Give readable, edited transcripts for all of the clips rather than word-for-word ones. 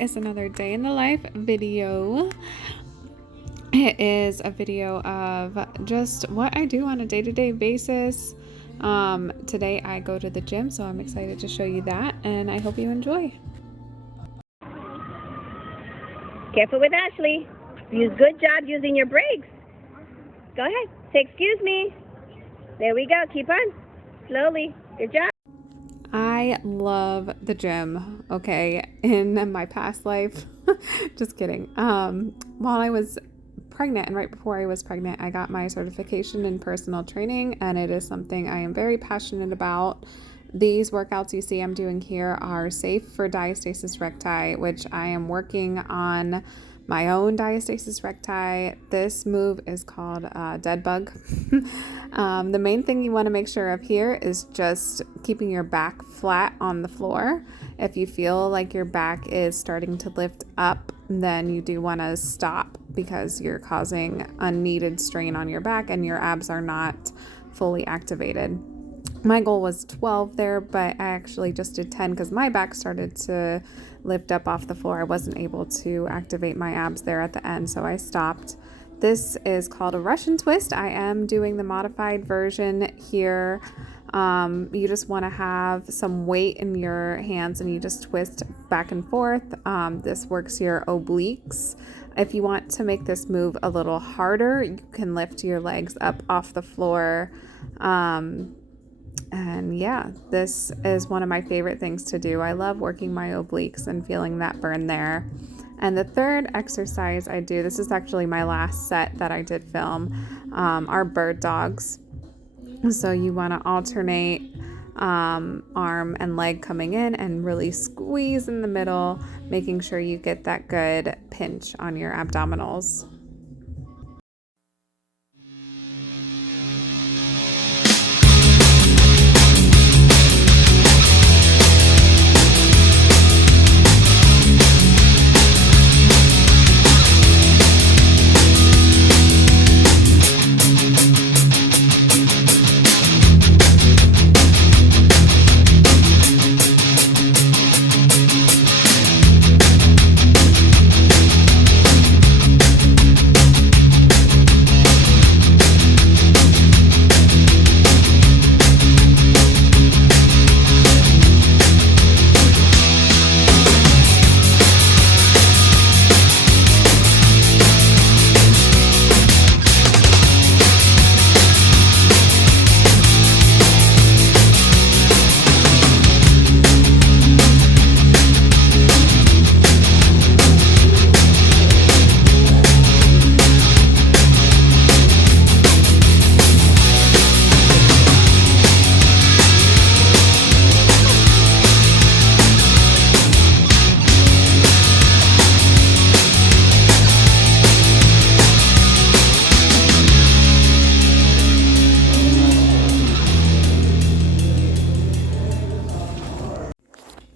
is another day in the life video. It is a video of just what I do on a day-to-day basis. Today I go to the gym, so I'm excited to show you that, and I hope you enjoy. Careful with Ashley. Good job using your brakes. Go ahead. Say, excuse me. There we go. Keep on. Slowly. Good job. I love the gym, okay? In my past life, just kidding. While I was pregnant and right before I was pregnant, I got my certification in personal training, and it is something I am very passionate about. These workouts you see I'm doing here are safe for diastasis recti, which I am working on my own diastasis recti. This move is called dead bug. The main thing you want to make sure of here is just keeping your back flat on the floor. If you feel like your back is starting to lift up, then you do want to stop because you're causing unneeded strain on your back and your abs are not fully activated. My goal was 12 there, but I actually just did 10 because my back started to lift up off the floor. I wasn't able to activate my abs there at the end, so I stopped. This is called a Russian twist. I am doing the modified version here. You just want to have some weight in your hands and you just twist back and forth. This works your obliques. If you want to make this move a little harder, you can lift your legs up off the floor. And yeah, this is one of my favorite things to do. I love working my obliques and feeling that burn there. And the third exercise I do, this is actually my last set that I did film, are bird dogs. So you want to alternate arm and leg coming in and really squeeze in the middle, making sure you get that good pinch on your abdominals.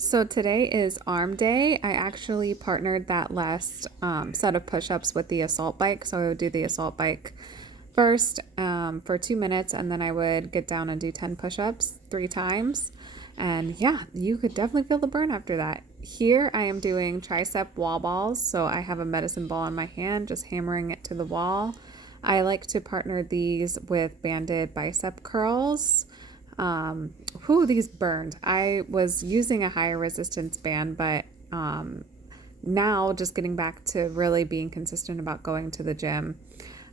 So today is arm day. I actually partnered that last set of push-ups with the assault bike. So I would do the assault bike first for 2 minutes, and then I would get down and do 10 push-ups 3 times. And yeah, you could definitely feel the burn after that. Here I am doing tricep wall balls. So I have a medicine ball in my hand, just hammering it to the wall. I like to partner these with banded bicep curls. These burned. I was using a higher resistance band, but now just getting back to really being consistent about going to the gym,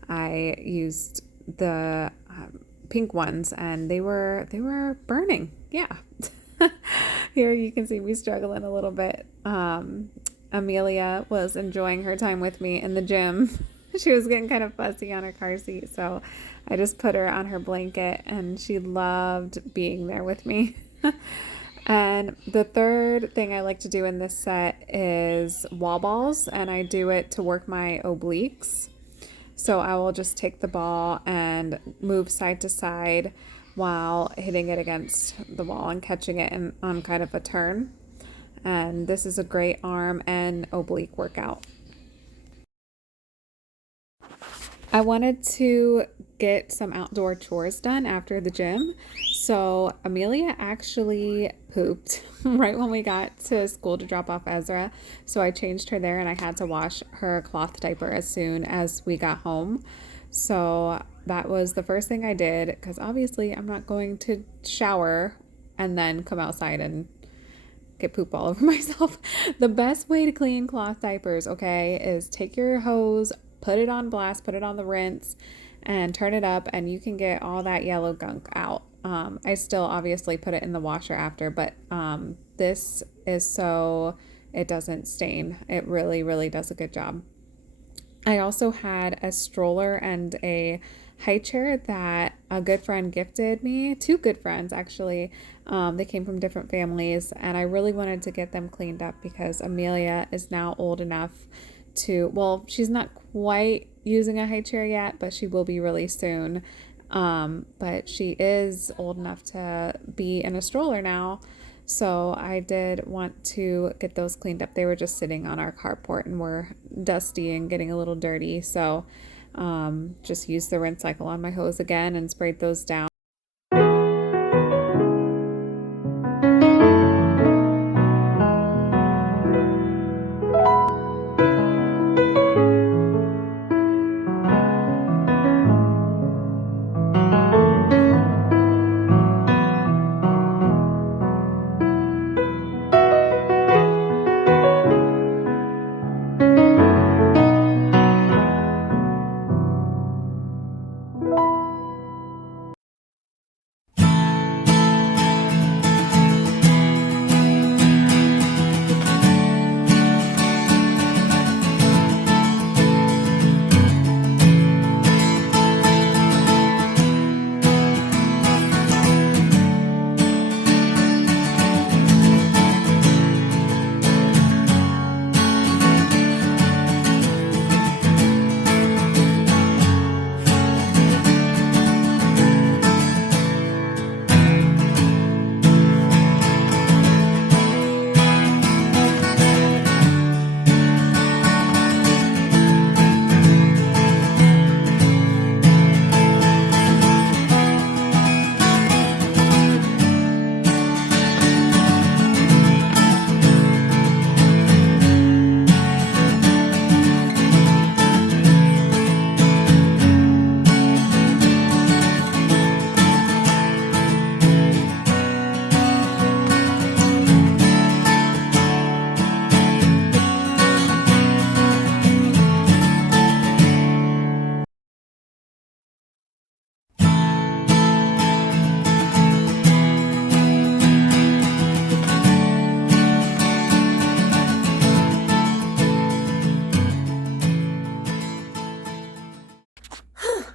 I used the pink ones and they were burning. Yeah. Here you can see me struggling a little bit. Amelia was enjoying her time with me in the gym. She was getting kind of fussy on her car seat, so I just put her on her blanket and she loved being there with me. And the third thing I like to do in this set is wall balls, and I do it to work my obliques. So I will just take the ball and move side to side while hitting it against the wall and catching it on kind of a turn. And this is a great arm and oblique workout. I wanted to get some outdoor chores done after the gym. So Amelia actually pooped right when we got to school to drop off Ezra. So I changed her there and I had to wash her cloth diaper as soon as we got home. So that was the first thing I did, because obviously I'm not going to shower and then come outside and get poop all over myself. The best way to clean cloth diapers, okay, is take your hose, put it on blast, put it on the rinse, and turn it up, and you can get all that yellow gunk out. I still obviously put it in the washer after, but this is so it doesn't stain. It really, really does a good job. I also had a stroller and a high chair that a good friend gifted me. Two good friends, actually. They came from different families, and I really wanted to get them cleaned up because Amelia is now old enough to, well, she's not quite using a high chair yet, but she will be really soon. But she is old enough to be in a stroller now. So I did want to get those cleaned up. They were just sitting on our carport and were dusty and getting a little dirty. So just used the rinse cycle on my hose again and sprayed those down.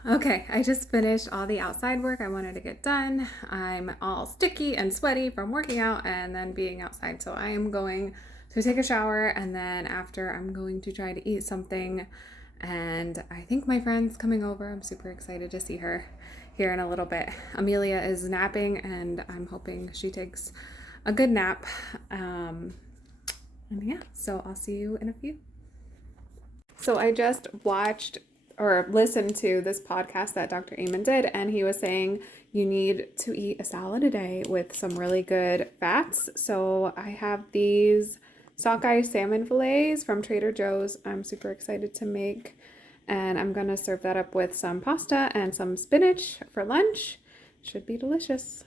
Okay, I just finished all the outside work I wanted to get done. I'm all sticky and sweaty from working out and then being outside. So I am going to take a shower, and then after I'm going to try to eat something. And I think my friend's coming over. I'm super excited to see her here in a little bit. Amelia is napping and I'm hoping she takes a good nap. And yeah, so I'll see you in a few. So I just watched or listened to this podcast that Dr. Amen did, and he was saying you need to eat a salad a day with some really good fats. So I have these sockeye salmon fillets from Trader Joe's. I'm super excited to make, and I'm gonna serve that up with some pasta and some spinach for lunch. Should be delicious.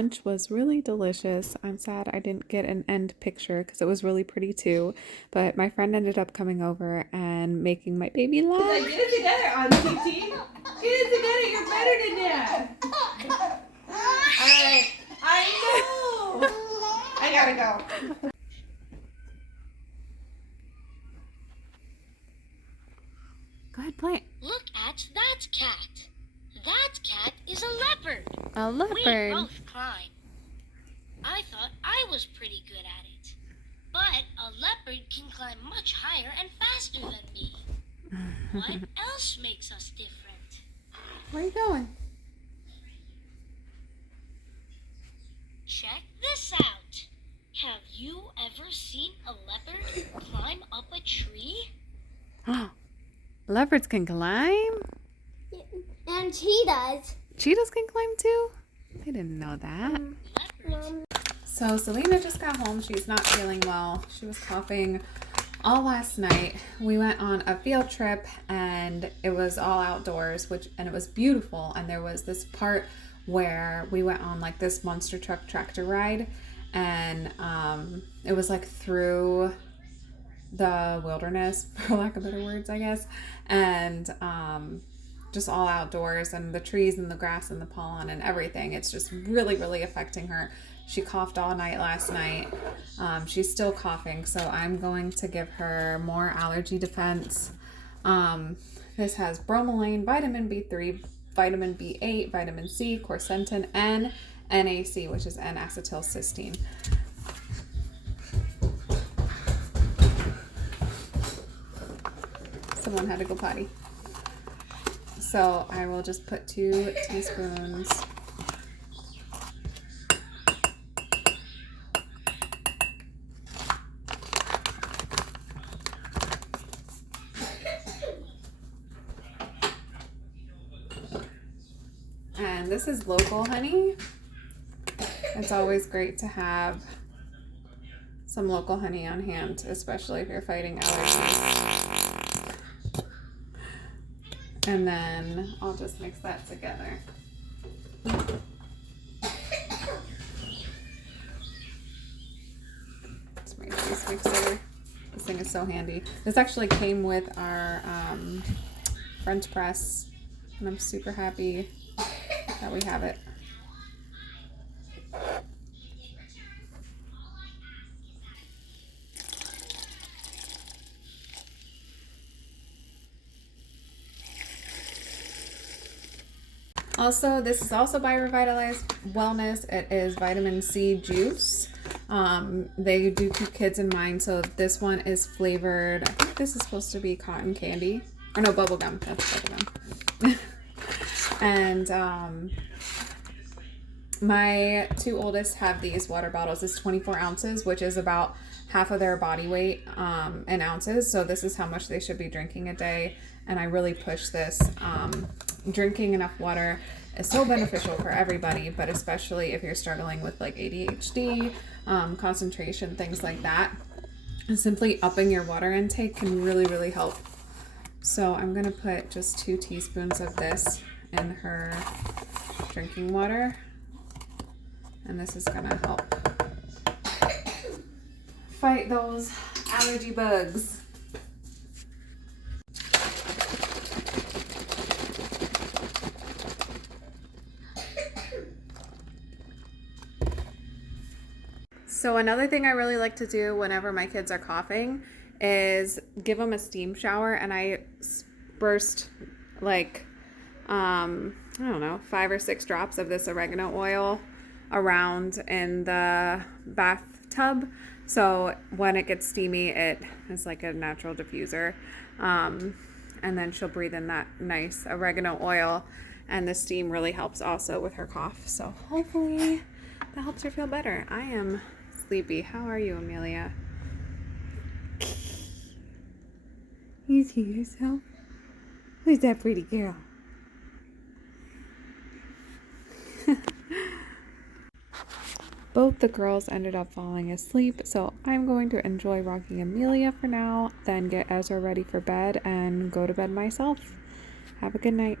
lunch was really delicious. I'm sad I didn't get an end picture because it was really pretty too. But my friend ended up coming over and making my baby laugh. Like, get it together, Auntie. Get it together. You're better than that. Alright. I know. I gotta go. Go ahead, play it. Look at that cat. That cat is a leopard. A We leopard. both climb. I thought I was pretty good at it. But a leopard can climb much higher and faster than me. What else makes us different? Where are you going? Check this out. Have you ever seen a leopard climb up a tree? Leopards can climb? And cheetahs. Cheetahs can climb too? I didn't know that. Leopards. So Selena just got home. She's not feeling well. She was coughing all last night. We went on a field trip and it was all outdoors, and it was beautiful. And there was this part where we went on like this monster truck tractor ride, and it was like through the wilderness, for lack of better words, I guess, and just all outdoors, and the trees and the grass and the pollen and everything. It's just really, really affecting her. She coughed all night last night. She's still coughing, so I'm going to give her more allergy defense. This has bromelain, vitamin B3, vitamin B8, vitamin C, quercetin, and NAC, which is N-acetylcysteine. Someone had to go potty. So I will just put 2 teaspoons. And this is local honey. It's always great to have some local honey on hand, especially if you're fighting allergies. And then I'll just mix that together. It's my juice mixer. This thing is so handy. This actually came with our French press, and I'm super happy that we have it. Also, this is also by Revitalize Wellness. It is vitamin C juice. They do keep kids in mind, so this one is flavored. I think this is supposed to be cotton candy. Or no, bubble gum. That's bubble gum. And my 2 oldest have these water bottles. It's 24 ounces, which is about half of their body weight in ounces. So this is how much they should be drinking a day. And I really push this. Drinking enough water is so beneficial for everybody, but especially if you're struggling with like ADHD, concentration, things like that. And simply upping your water intake can really, really help. So I'm going to put just 2 teaspoons of this in her drinking water. And this is going to help fight those allergy bugs. So another thing I really like to do whenever my kids are coughing is give them a steam shower, and I burst like, I don't know, 5 or 6 drops of this oregano oil around in the bathtub. So when it gets steamy, it is like a natural diffuser. And then she'll breathe in that nice oregano oil, and the steam really helps also with her cough. So hopefully that helps her feel better. I am sleepy. How are you, Amelia? You see yourself? Who's that pretty girl? Both the girls ended up falling asleep, so I'm going to enjoy rocking Amelia for now, then get Ezra ready for bed and go to bed myself. Have a good night.